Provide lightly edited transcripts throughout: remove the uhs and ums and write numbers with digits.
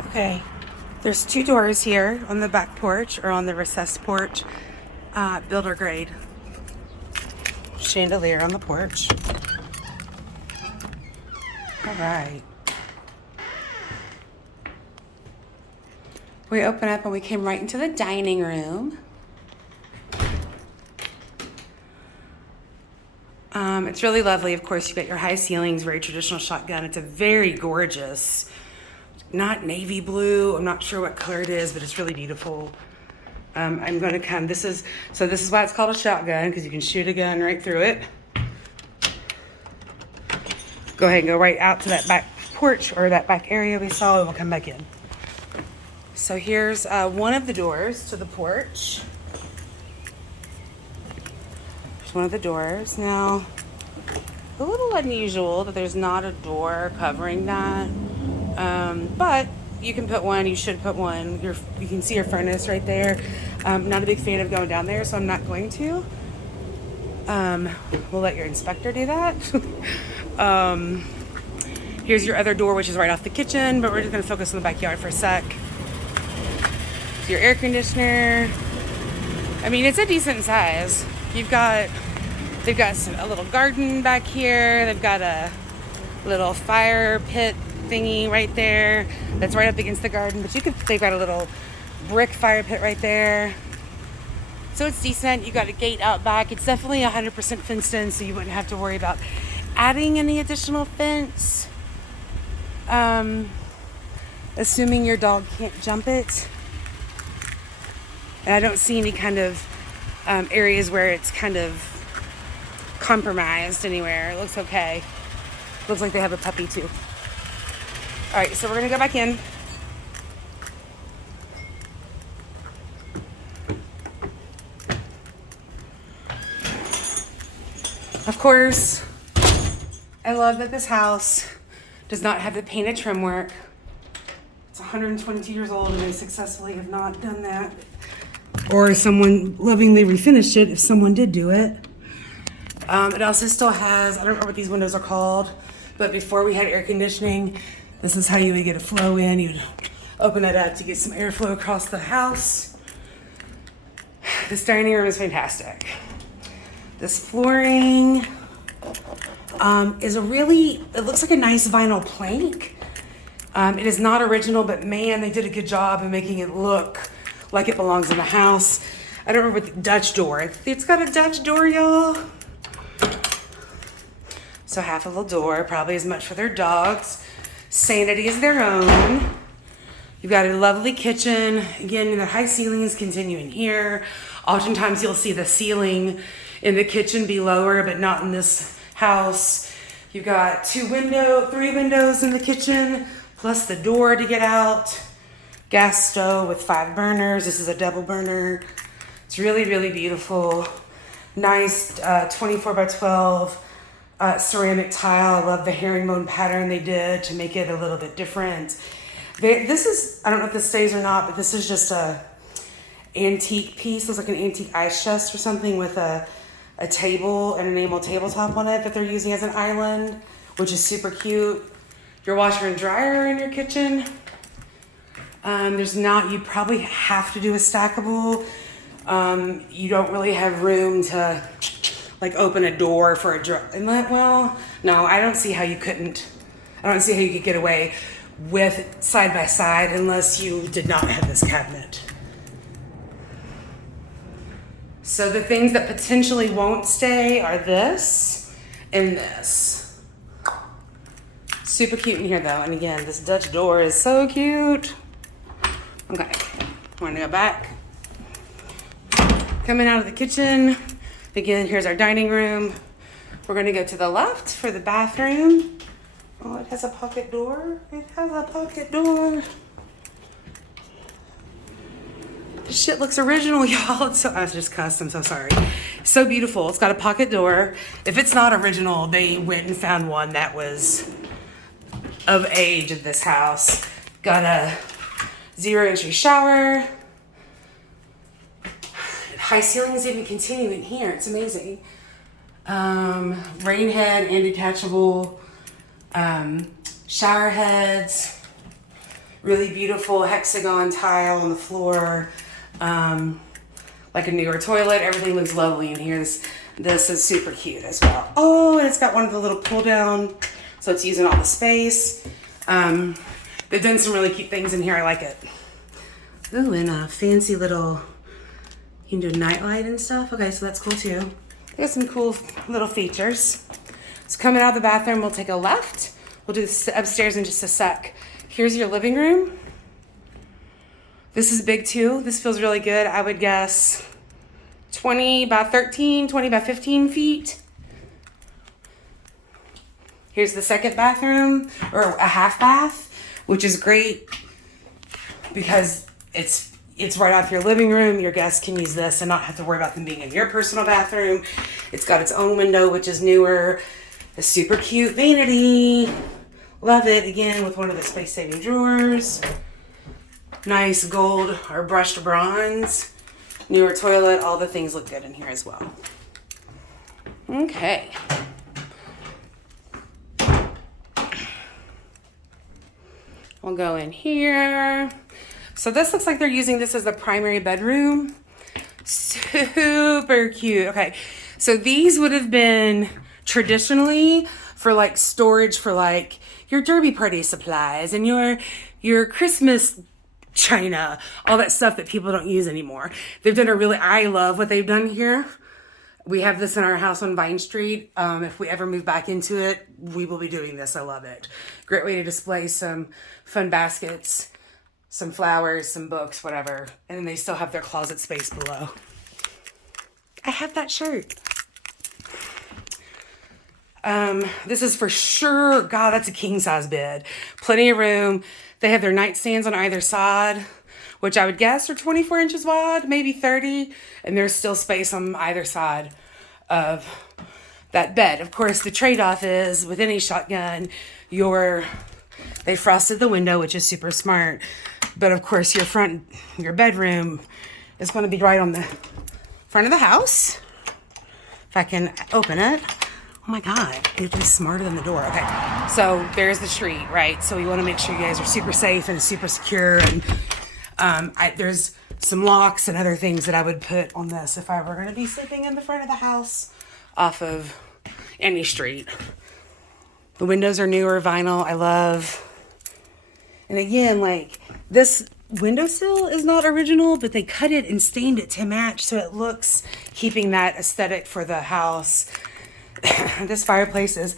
Okay, there's two doors here on the back porch or on the recessed porch. Builder grade chandelier on the porch. All right. We open up and we came right into the dining room. It's really lovely. Of course, you got your high ceilings, very traditional shotgun. It's a very gorgeous, not navy blue. I'm not sure what color it is, but it's really beautiful. I'm going to come. This is why it's called a shotgun, because you can shoot a gun right through it. Go ahead and go right out to that back porch or that back area we saw, and we'll come back in. So here's one of the doors to the porch. There's one of the doors. Now, a little unusual that there's not a door covering that, but you can put one. You should put one. You can see your furnace right there. Not a big fan of going down there, so I'm not going to. We'll let your inspector do that. Here's your other door, which is right off the kitchen, but we're just going to focus on the backyard for a sec. So your air conditioner. I mean, it's a decent size. They've got a little garden back here. They've got a little fire pit thingy right there that's right up against the garden. But they've got a little brick fire pit right there. So it's decent. You got a gate out back. It's definitely 100% fenced in, so you wouldn't have to worry about adding any additional fence. Assuming your dog can't jump it. And I don't see any kind of areas where it's kind of compromised anywhere. It looks okay. Looks like they have a puppy too. All right, so we're gonna go back in. Of course, I love that this house does not have the painted trim work. It's 122 years old and they successfully have not done that. Or someone lovingly refinished it if someone did do it. It also still has, I don't remember what these windows are called, but before we had air conditioning, this is how you would get a flow in. You'd open it up to get some airflow across the house. This dining room is fantastic. This flooring it looks like a nice vinyl plank. It is not original, but man, they did a good job of making it look like it belongs in the house. I don't remember the Dutch door. It's got a Dutch door, y'all. So half of a door, probably as much for their dogs. Sanity is their own. You've got a lovely kitchen. Again, the high ceilings continue in here. Oftentimes you'll see the ceiling in the kitchen be lower, but not in this house. You've got three windows in the kitchen, plus the door to get out. Gas stove with 5 burners. This is a double burner. It's really, really beautiful. Nice 24 by 12 ceramic tile. I love the herringbone pattern they did to make it a little bit different. This is, I don't know if this stays or not, but this is just a antique piece. Looks like an antique ice chest or something with a table and an enamel tabletop on it that they're using as an island, which is super cute. Your washer and dryer in your kitchen. You probably have to do a stackable. You don't really have room to like open a door for a dryer. Well, no, I don't see how you could get away with side by side unless you did not have this cabinet. So the things that potentially won't stay are this and this. Super cute in here though. And again, this Dutch door is so cute. Okay, we're gonna go back. Coming out of the kitchen. Again, here's our dining room. We're gonna go to the left for the bathroom. Oh, it has a pocket door. It has a pocket door. This shit looks original, y'all. I was just cussed, I'm so sorry. So beautiful. It's got a pocket door. If it's not original, they went and found one that was of age in this house. Got a 0 entry shower. High ceilings even continue in here. It's amazing. Rain head and detachable shower heads. Really beautiful hexagon tile on the floor. Like a newer toilet. Everything looks lovely in here. This is super cute as well. Oh, and it's got one of the little pull down, so it's using all the space. They've done some really cute things in here. I like it. Ooh, and a fancy little, you can do nightlight and stuff. Okay, so that's cool too. There's some cool little features. So coming out of the bathroom, we'll take a left. We'll do this upstairs in just a sec. Here's your living room. This is big too. This feels really good. I would guess 20 by 13, 20 by 15 feet. Here's the second bathroom, or a half bath, which is great because it's right off your living room. Your guests can use this and not have to worry about them being in your personal bathroom. It's got its own window, which is newer. A super cute vanity. Love it. Again, with one of the space-saving drawers. Nice gold or brushed bronze. Newer toilet. All the things look good in here as well. Okay. We'll go in here. So this looks like they're using this as the primary bedroom. Super cute. Okay, so these would have been traditionally for like storage for like your derby party supplies and your Christmas china, all that stuff that people don't use anymore. They've done I love what they've done here. We have this in our house on Vine Street. If we ever move back into it, we will be doing this. I love it. Great way to display some fun baskets, some flowers, some books, whatever. And then they still have their closet space below. I have that shirt. This is for sure, God, that's a king size bed. Plenty of room. They have their nightstands on either side, which I would guess are 24 inches wide, maybe 30. And there's still space on either side of that bed. Of course, the trade-off is with any shotgun, they frosted the window, which is super smart. But of course, your bedroom is going to be right on the front of the house. If I can open it. Oh my God, it's smarter than the door. Okay, so there's the street, right? So we want to make sure you guys are super safe and super secure. And there's some locks and other things that I would put on this if I were going to be sleeping in the front of the house off of any street. The windows are newer vinyl. I love. And again, like this windowsill is not original, but they cut it and stained it to match so it looks keeping that aesthetic for the house. This fireplace is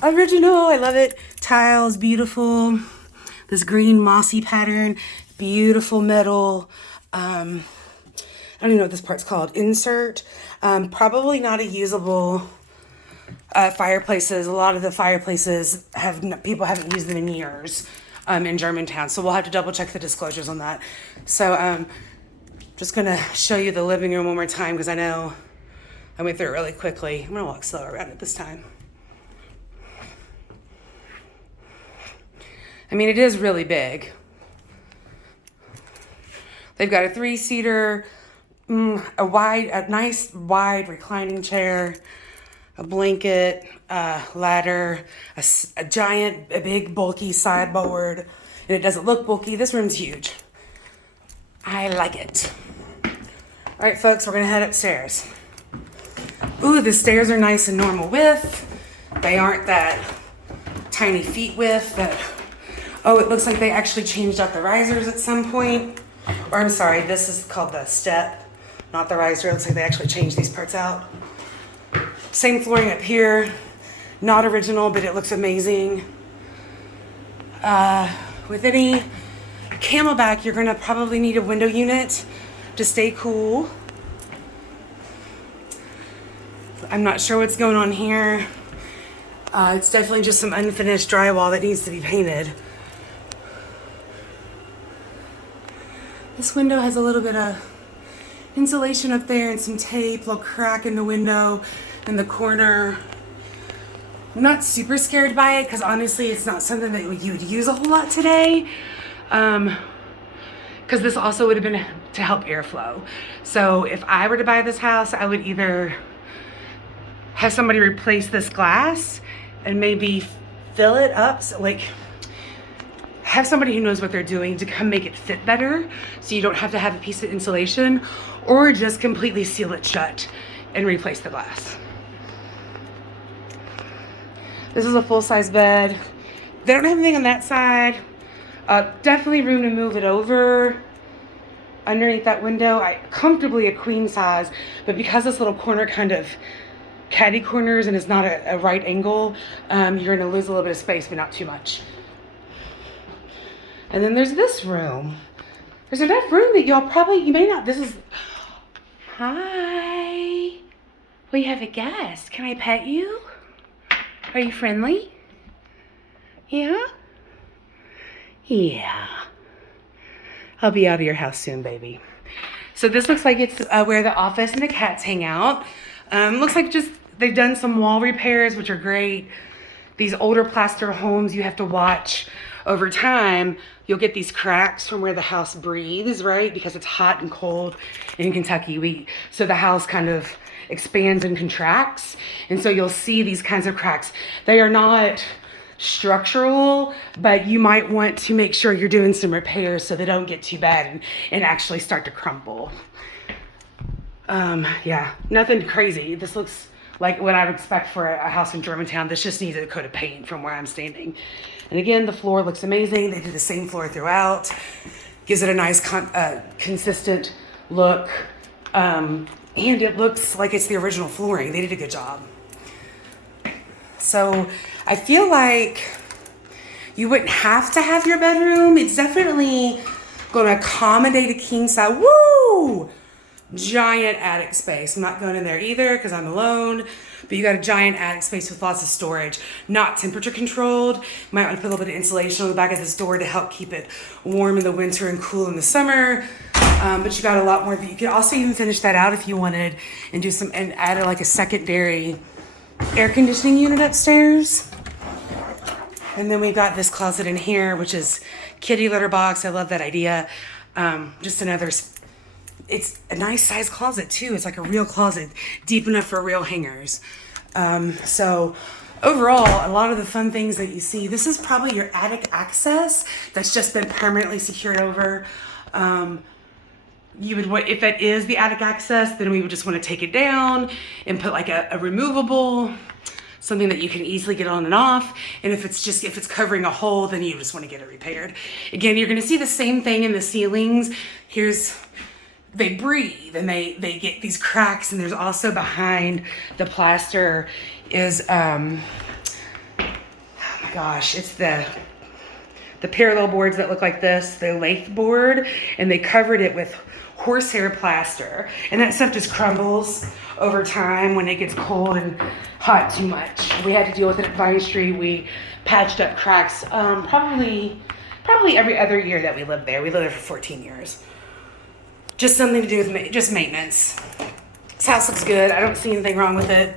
original. I love it. Tiles, beautiful. This green mossy pattern, beautiful metal. I don't even know what this part's called. Insert. Probably not a usable fireplaces. A lot of the fireplaces people haven't used them in years in Germantown. So we'll have to double check the disclosures on that. So just gonna show you the living room one more time because I know I went through it really quickly. I'm gonna walk slower around it this time. I mean, it is really big. They've got a 3-seater, a nice wide reclining chair, a blanket, a ladder, a big bulky sideboard, and it doesn't look bulky. This room's huge. I like it. All right, folks, we're gonna head upstairs. Ooh, the stairs are nice and normal width. They aren't that tiny feet width. Oh, it looks like they actually changed out the risers at some point. Or I'm sorry, this is called the step, not the riser. It looks like they actually changed these parts out. Same flooring up here. Not original, but it looks amazing. With any Camelback, you're gonna probably need a window unit to stay cool. I'm not sure what's going on here. It's definitely just some unfinished drywall that needs to be painted. This window has a little bit of insulation up there and some tape, little crack in the window in the corner. I'm not super scared by it because honestly it's not something that you would use a whole lot today. Because this also would have been to help airflow. So if I were to buy this house, I would either have somebody replace this glass and maybe fill it up, so like have somebody who knows what they're doing to come make it fit better so you don't have to have a piece of insulation, or just completely seal it shut and replace the glass. This is a full-size bed. They don't have anything on that side. Definitely room to move it over underneath that window. Comfortably a queen size, but because this little corner kind of catty corners and it's not a right angle, you're gonna lose a little bit of space, but not too much. And then there's this room. There's enough room that you may not, hi. We have a guest. Can I pet you? Are you friendly? Yeah? Yeah. I'll be out of your house soon, baby. So this looks like it's where the office and the cats hang out. Looks like just they've done some wall repairs, which are great. These older plaster homes, you have to watch over time. You'll get these cracks from where the house breathes, right? Because it's hot and cold in Kentucky. So the house kind of expands and contracts. And so you'll see these kinds of cracks. They are not structural, but you might want to make sure you're doing some repairs so they don't get too bad and actually start to crumble. Yeah, nothing crazy. This looks like what I would expect for a house in Germantown. This just needs a coat of paint from where I'm standing. And again, the floor looks amazing. They did the same floor throughout. Gives it a nice consistent look. And it looks like it's the original flooring. They did a good job. So I feel like you wouldn't have to have your bedroom. It's definitely going to accommodate a king size. Woo! Giant attic space. I'm not going in there either because I'm alone. But you got a giant attic space with lots of storage. Not temperature controlled. Might want to put a little bit of insulation on the back of this door to help keep it warm in the winter and cool in the summer. But you got a lot more. You could also even finish that out if you wanted and do some and add like a secondary air conditioning unit upstairs. And then we've got this closet in here, which is kitty litter box. I love that idea. Just another, it's a nice size closet too. It's like a real closet, deep enough for real hangers. So overall, a lot of the fun things that you see, this is probably your attic access that's just been permanently secured over. You would, if it is the attic access, then we would just want to take it down and put like a removable, something that you can easily get on and off. And if it's covering a hole, then you just want to get it repaired. Again, you're going to see the same thing in the ceilings. They breathe and they get these cracks, and there's also behind the plaster is, oh my gosh, it's the parallel boards that look like this, the lathe board, and they covered it with horsehair plaster, and that stuff just crumbles over time when it gets cold and hot too much. We had to deal with it at Vine Street. We patched up cracks probably every other year that we lived there. We lived there for 14 years. Just something to do with just maintenance. This house looks good. I don't see anything wrong with it.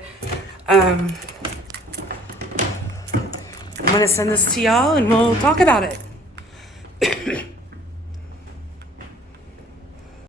I'm gonna send this to y'all and we'll talk about it.